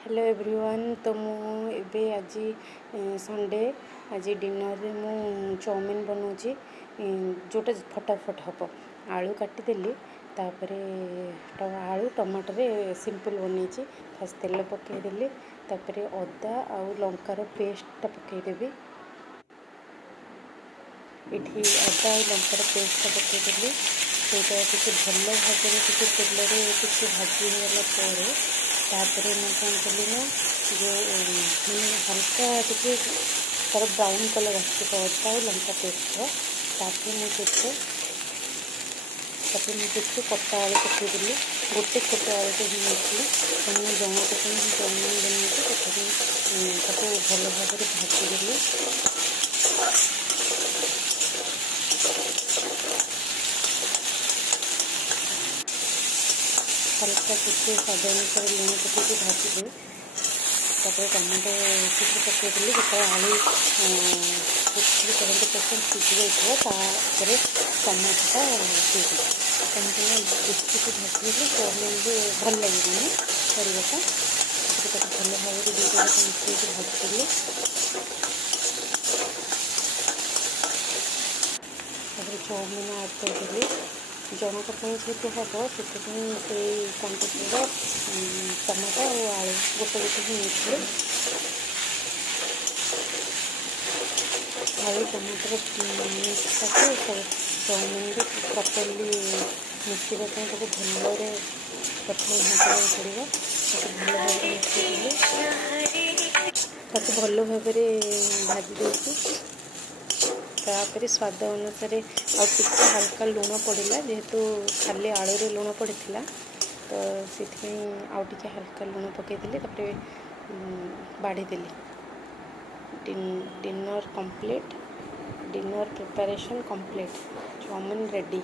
Hello everyone. तो मुझे आज संडे आज डिनर रे मु चाउमिन बनाऊँगी जोटा फटाफट हम। आलू काटिदेली तापरे आलू टमाटर सिंपल बनई। फास्ट तेल पकईदेली तापरे अदा आउ लंकार पेस्ट पकईदेवी। ये अदा और लंकार पेस्ट पकईदेली ସେଇଟା ଟିକେ ଭଲ ଭାବରେ ଟିକେ ତେଲରେ ଟିକେ ଭାଜି ହେଇଗଲା ପରେ ମୁଁ କ'ଣ କଲି ନା ମାନେ ହାଲକା ଟିକେ ତାର ବ୍ରାଉନ୍ କଲର୍ ଆସିବ ଅଦା ଆଉ ଲଙ୍କା ପେଷ୍ଟର। ତାପରେ ମୁଁ ସେଥିରେ କଟା ଆଳୁ ପକାଇଦେଲି। ଗୋଟେ ଛୋଟ ଆଳୁଟେ ନେଇଥିଲି ମୁଁ ଜଣକ ପାଇଁ ଚାଉମିନ ବନେଇଛି। ତଥାପି ତାକୁ ଭଲ ଭାବରେ ଭାଜିଦେଲି। हल्का ଟିକେ स्वाद अनुसार लुण पकईकि भाजिदे। तापर टमाटो ସେଥିରେ पकईदेली। जो आलू 60-70% सीझी जाइए तापर टमाटोटा देदेली। कहीं बेसि भाजिदेली चाउमिन भल लगे करवाटा। भल भाव दुईटा मिसईकि भाजिदेली। तापर चाउमिन आड करदेली। जनक जेहतु हम से क्वांटिटी टमाटो और आलू गोटे ही नहीं आलू टमाटर मिक्स चाउमिन प्रॉपर्ली मिसाइबा भल प्रथम भाजवा पड़ो। भल भाव मिसईदेली भल भाव भाजी देती। तापर स्वाद अनुसार आटे हल्का लुण पड़ा जेहेतु खाली आलू रे लुण पड़ा तो से आटे हल्का लुण पकईदेली। बाढ़ीदेली। Dinner complete. Dinner preparation complete. Chowmein ready.